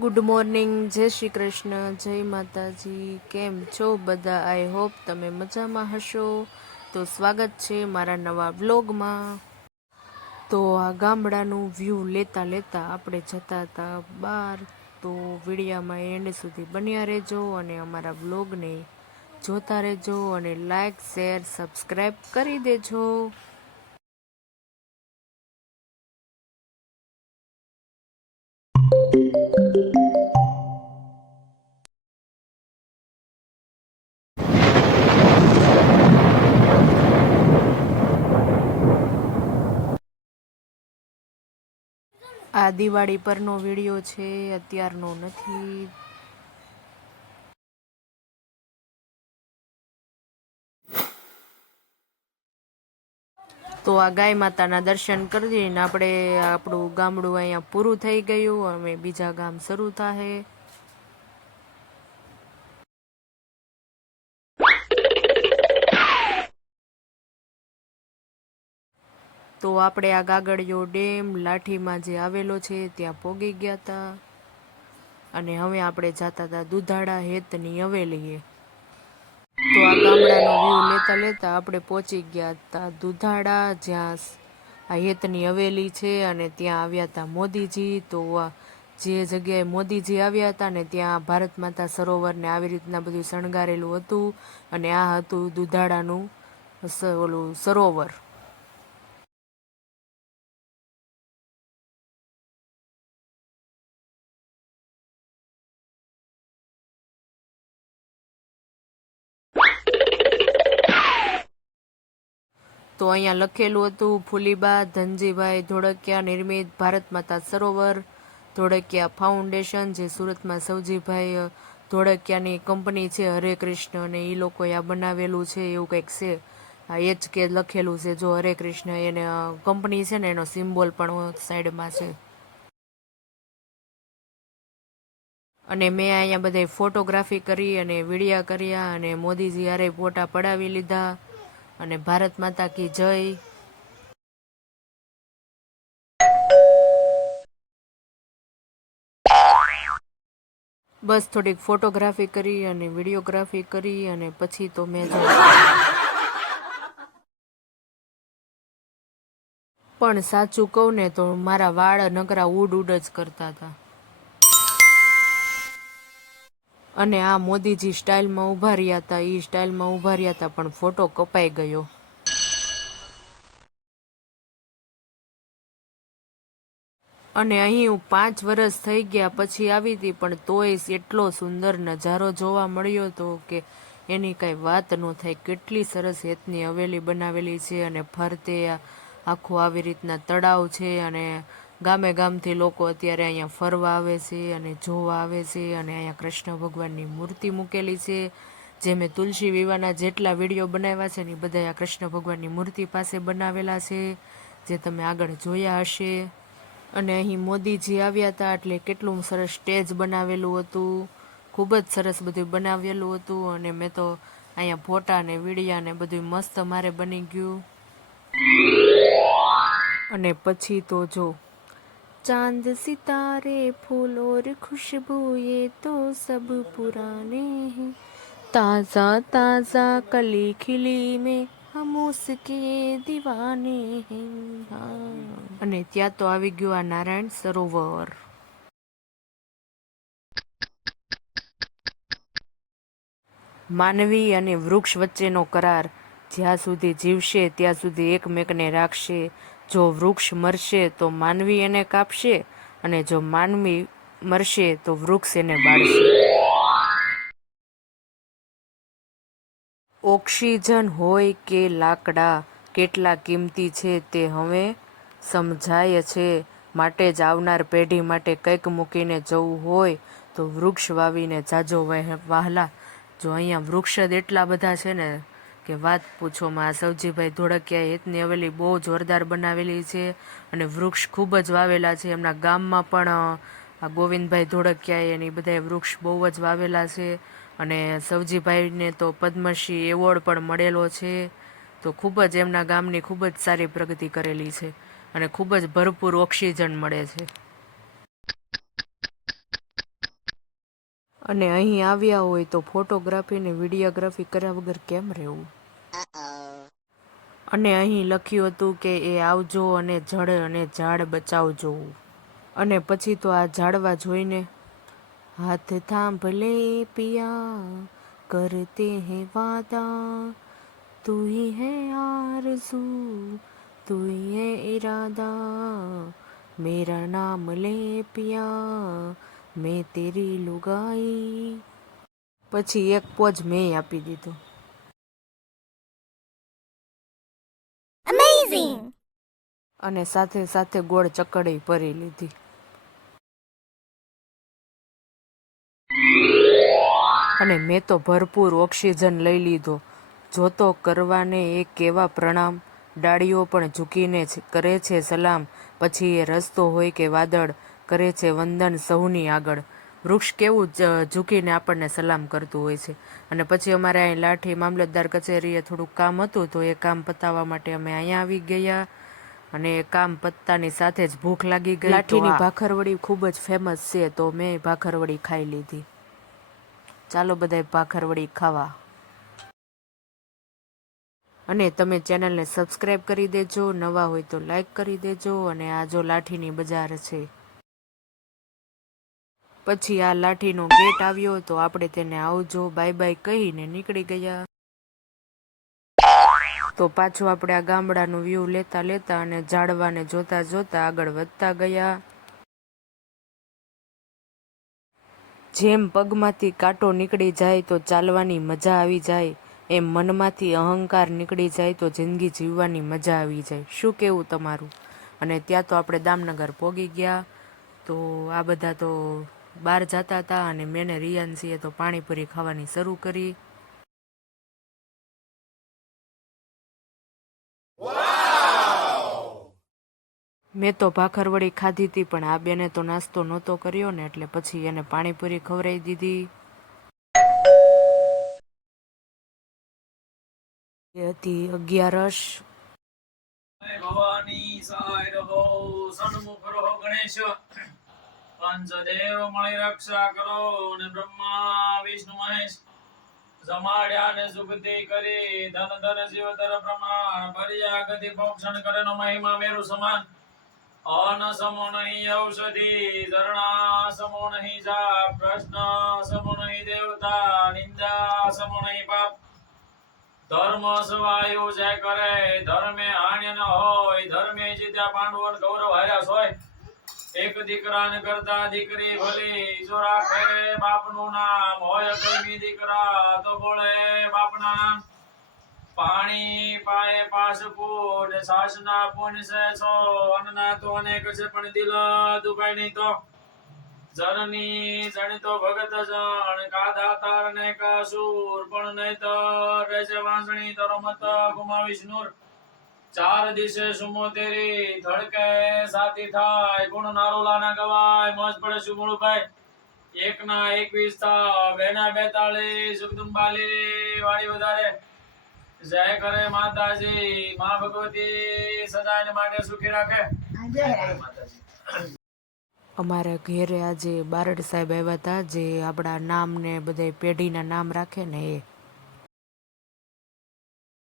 Good morning, જય શ્રી કૃષ્ણ, જય માતાજી. કેમ છો બધા? આઈ હોપ તમે મજામાં હશો. તો સ્વાગત છે મારા નવા વ્લોગમાં. તો આ ગામડાનું વ્યૂ લેતા લેતા આપણે જતા હતા બહાર. તો વિડીયામાં એન્ડ સુધી બન્યા રહેજો અને અમારા વ્લોગને જોતા રહેજો અને લાઈક શેર સબસ્ક્રાઈબ કરી દેજો. આ દિવાળી પરનો વિડીયો છે, અત્યારનો નથી. તો આ ગાય માતાના દર્શન કરીને આપણું ગામડું અહીંયા પૂરું થઈ ગયું. અમે બીજા ગામ શરૂ થાય. તો આપણે આ ગાગડિયો ડેમ લાઠીમાં જે આવેલો છે ત્યાં પહોંચી ગયા હતા. અને હવે આપણે જતા હતા દુધાળા હેતની હવેલીએ. તો આ ગામડાનો વ્યૂ લેતા લેતા આપણે પહોંચી ગયા હતા દુધાળા, જ્યાં આ હેતની હવેલી છે. અને ત્યાં આવ્યા હતા મોદીજી. તો જે જગ્યાએ મોદીજી આવ્યા હતા ને ત્યાં ભારત માતા સરોવરને આવી રીતના બધું શણગારેલું હતું. અને આ હતું દુધાળાનું ઓલું સરોવર. તો અહીંયા લખેલું હતું ફુલીબા ધનજીભાઈ ધોળકિયા નિર્મિત ભારત માતા સરોવર ધોળકિયા ફાઉન્ડેશન, જે સુરતમાં સવજીભાઈ ધોળકિયાની કંપની છે હરે કૃષ્ણ, અને એ લોકોએ આ બનાવેલું છે એવું કંઈક છે. આ એચ કે લખેલું છે. જો હરે કૃષ્ણ એને કંપની છે ને એનો સિમ્બોલ પણ સાઈડમાં છે. અને મેં અહીંયા બધા ફોટોગ્રાફી કરી અને વિડીયા કર્યા અને મોદીજી હારે ફોટા પડાવી લીધા. અને ભારત માતા કી જય. બસ થોડીક ફોટોગ્રાફી કરી અને વિડીયોગ્રાફી કરી અને પછી તો મેં પણ સાચું કહું ને તો મારા વાળ નકરા ઉડ ઉડ જ કરતા હતા. અને આ મોદીજી સ્ટાઇલમાં ઊભા રહ્યા હતા, એ સ્ટાઇલમાં ઊભા રહ્યા હતા, પણ ફોટો કપાઈ ગયો. અને અહીં હું 5 વર્ષ થઈ ગયા પછી આવી હતી, પણ તોય એટલો સુંદર નજારો જોવા મળ્યો હતો કે એની કાંઈ વાત ન થાય. કેટલી સરસ હેતની હવેલી બનાવેલી છે. અને ફરતે આખું આવી રીતના તળાવ છે. અને ગામે ગામથી લોકો અત્યારે અહીંયા ફરવા આવે છે અને જોવા આવે છે. અને અહીંયા કૃષ્ણ ભગવાનની મૂર્તિ મૂકેલી છે. જે મેં તુલસી વિવાહના જેટલા વિડીયો બનાવ્યા છે ને એ બધા આ કૃષ્ણ ભગવાનની મૂર્તિ પાસે બનાવેલા છે, જે તમે આગળ જોયા હશે. અને અહીં મોદીજી આવ્યા હતા એટલે કેટલું સરસ સ્ટેજ બનાવેલું હતું. ખૂબ જ સરસ બધું બનાવેલું હતું. અને મેં તો અહીંયા ફોટા ને વિડીયા ને બધું મસ્ત મારે બની ગયું. અને પછી તો જો ચાંદ સિતારે ફૂલ ઓર ખુशबू ये तो सब पुराने हैं, ताज़ा ताज़ा कली खिली में हम उसके दीवाने हैं. અને ત્યાં તો આવી ગયું આ નારાયણ સરોવર. માનવી અને વૃક્ષ વચ્ચેનો કરાર, જ્યાં સુધી જીવશે ત્યાં સુધી એકમેકને રાખશે. જો વૃક્ષ મરશે તો માનવી એને કાપશે, અને જો માનવી મરશે તો વૃક્ષ એને બાળશે. ઓક્સિજન હોય કે લાકડા, કેટલા કિંમતી છે તે હવે સમજાય છે. માટે જ આવનાર પેઢી માટે કંઈક મૂકીને જવું હોય તો વૃક્ષ વાવીને જાજો વહાલા. જો અહીંયા વૃક્ષ જ એટલા બધા છે ને કે વાત પૂછોમાં. આ સવજીભાઈ ધોળકિયા હેતની હવેલી બહુ જોરદાર બનાવેલી છે. અને વૃક્ષ ખૂબ જ વાવેલા છે. એમના ગામમાં પણ આ ગોવિંદભાઈ ધોળકિયાએ એની બધા વૃક્ષ બહુ જ વાવેલા છે. અને સવજીભાઈને તો પદ્મશ્રી એવોર્ડ પણ મળેલો છે. તો ખૂબ જ એમના ગામની ખૂબ જ સારી પ્રગતિ કરેલી છે. અને ખૂબ જ ભરપૂર ઓક્સિજન મળે છે. અને અહીં આવ્યા હોય તો ફોટોગ્રાફી ને વિડીયોગ્રાફી કર્યા વગર કેમ રહેવું. અને અહીં લખ્યું હતું કે એ આવજો અને જળ અને ઝાડ બચાવજો. અને પછી તો આ ઝાડવા જોઈને હાથ થાંભ લે પિયા કરતે હે વાદા તું હી હે આરज़ू તું હી હે इरादा मेरा नाम ले पिया मैं तेरी લુગાઈ. પછી એક પોજ મેં આપી દીધો. અને સાથે સાથે ગોળ ચકડી ભરી લીધી. અને મેં તો ભરપૂર ઓક્સિજન લઈ લીધો. જોતો કરવાને એ કેવા પ્રણામ, ડાળીઓ પણ ઝૂકીને કરે છે સલામ. પછી એ રસ્તો હોય કે વાદળ કરે છે વંદન સૌની આગળ. વૃક્ષ કેવું ઝૂકીને આપણને સલામ કરતું હોય છે. અને પછી અમારે અહીં લાઠી મામલતદાર કચેરીએ થોડુંક કામ હતું તો એ કામ પતાવવા માટે અમે અહીંયા આવી ગયા. અને કામ પત્તાની સાથે જ ભૂખ લાગી ગઈ. લાઠીની ભાખરવડી ખૂબ જ ફેમસ છે તો મેં ભાખરવડી ખાઈ લીધી. ચાલો બધાય ભાખરવડી ખાવા. અને તમે ચેનલને સબસ્ક્રાઈબ કરી દેજો, નવા હોય તો લાઈક કરી દેજો. અને આ જો લાઠીની બજાર છે. પછી આ લાઠીનો ગેટ આવ્યો તો આપણે તેને આવજો બાય બાય કહીને નીકળી ગયા. તો પાછું આપણે આ ગામડાનું વ્યૂ લેતા લેતા અને ઝાડવાને જોતા જોતા આગળ વધતા ગયા. જેમ પગમાંથી કાંટો નીકળી જાય તો ચાલવાની મજા આવી જાય, એમ મનમાંથી અહંકાર નીકળી જાય તો જિંદગી જીવવાની મજા આવી જાય. શું કેવું તમારું? અને ત્યાં તો આપણે દામનગર પોગી ગયા. તો આ બધા તો બહાર જતા હતા અને મેં ને રિયાન્સીએ તો પાણીપુરી ખાવાની શરૂ કરી. મેં તો ભાખરવડી ખાધી હતી પણ આ બેને તો નાસ્તો નહોતો કર્યો ને એટલે પછી એને પાણીપુરી ખવડાવી દીધી. એ હતી 11. ભવાની સહાય રહો, સન્મુખ રહો ગણેશ, પંચદેવ મળી રક્ષા કરો. ને બ્રહ્મા વિષ્ણુ મહેશ જમાડ્યા ને સુગતિ કરી. ધન ધન જીવતર પ્રમાણ ભર્યા ગતિ પોક્ષણ કરે નો મહિમા મેરુ સમાન. અન સમો નહીં ઔષધિ, ઝરણા સમો નહીં જાપ, પ્રશ્ન સમો નહીં દેવતા, નિંદા સમો નહીં પાપ. ધર્મ સવાયું જે કરે ધર્મે હાણ્ય ન હોય, ધર્મે જીત્યા પાંડવો ગૌરવ હાર્યા સોય. એક દીકરાને કરતા દીકરી ભલી, જો રાખે બાપનું નામ હોય કઈ દીકરા તો બોલે બાપના નામ. પાણી પાએ પાસ પૂટ, સાસના પુન સે સો, અન્ના તો અનેક છે પણ દિલ દુભાઈ નહીં તો. જનની જણિતો ભગત જણ, કાધા તાર ને કાસુર, પણ નહીતર રહેશે વાંસણી તરો મત ગુમાવીશ નૂર. ચાર દિશે સુમો તેરી, ધડકે સાથી થાય, ગુણ નારોલા ના ગવાય, મોજ પડે સુમળું ભાઈ. 1 ના 21 થા, 2 ના 42, સુખદુંબાલી વાળી વધારે. જય કરે માતાજી, માં ભગવતી સદાય માટે સુખી રાખે. અમારા ઘેરે આજે બારડ સાહેબ આવ્યા હતા જે આપણા નામ ને બધા પેઢીના નામ રાખે ને એ.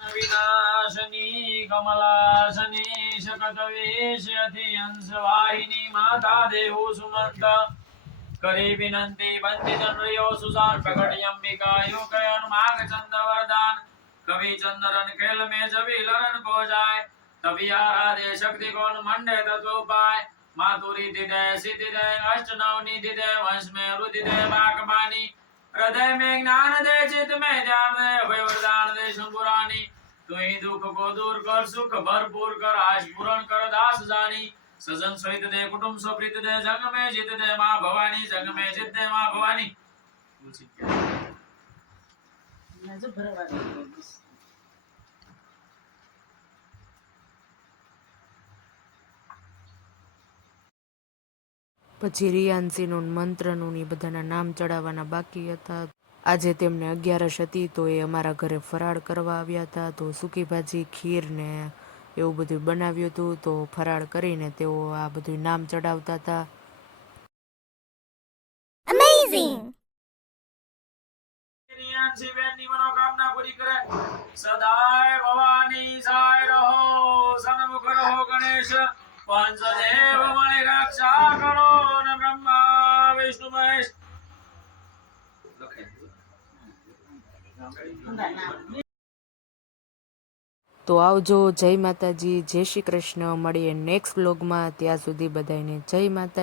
વિનાશની કમલાસની શકત વેશયથી હંસવાહિની માતા દેહુ સુમંત. કરી વિનંતી બંદી જનરિયો સુસાન પ્રગટ અંબિકા યોગયન માગ ચંદ વરદાન. કવિ ચંદ્રન ખેલ में जबी लरण को जाए, तभी आराधे शक्ति कौन मंडे तत्व उपाय. मातुरी दिदे सिद्धि दे अष्ट नव निधि दे, वंश में रुधि दे बाकबानी. हृदय में ज्ञान दे, चित्त में ध्यान दे, भय वरदान दे शंभुरानी. तू ही दुख को दूर कर, सुख भरपूर कर, आश पूर्ण कर दास जानी. सजन सहित दे, कुटुंब सप्रीत दे, जग में जित दे माँ भवानी, जग में जित दे माँ भवानी. પછી રિયાન્સીનું મંત્રનું ને બધાના નામ ચડાવવાના બાકી હતા. આજે તેમને 11 હતી તો એ અમારા ઘરે ફરાળ કરવા આવ્યા હતા. તો સૂકી ભાજી, ખીર ને એવું બધું બનાવ્યું હતું. તો ફરાળ કરીને તેઓ આ બધું નામ ચડાવતા હતા. માનસી બેનની મનોકામના પૂરી કરે સદાય ભવાની સાય રહો સન્મુખ રહો ગણેશ પંચદેવ મળી રક્ષા કરો ને બ્રહ્મા વિષ્ણુ મહેશ તો આવજો. જય માતાજી, જય શ્રી કૃષ્ણ. મળીએ નેક્સ્ટ વ્લોગમાં. ત્યાં સુધી બધાને જય માતા.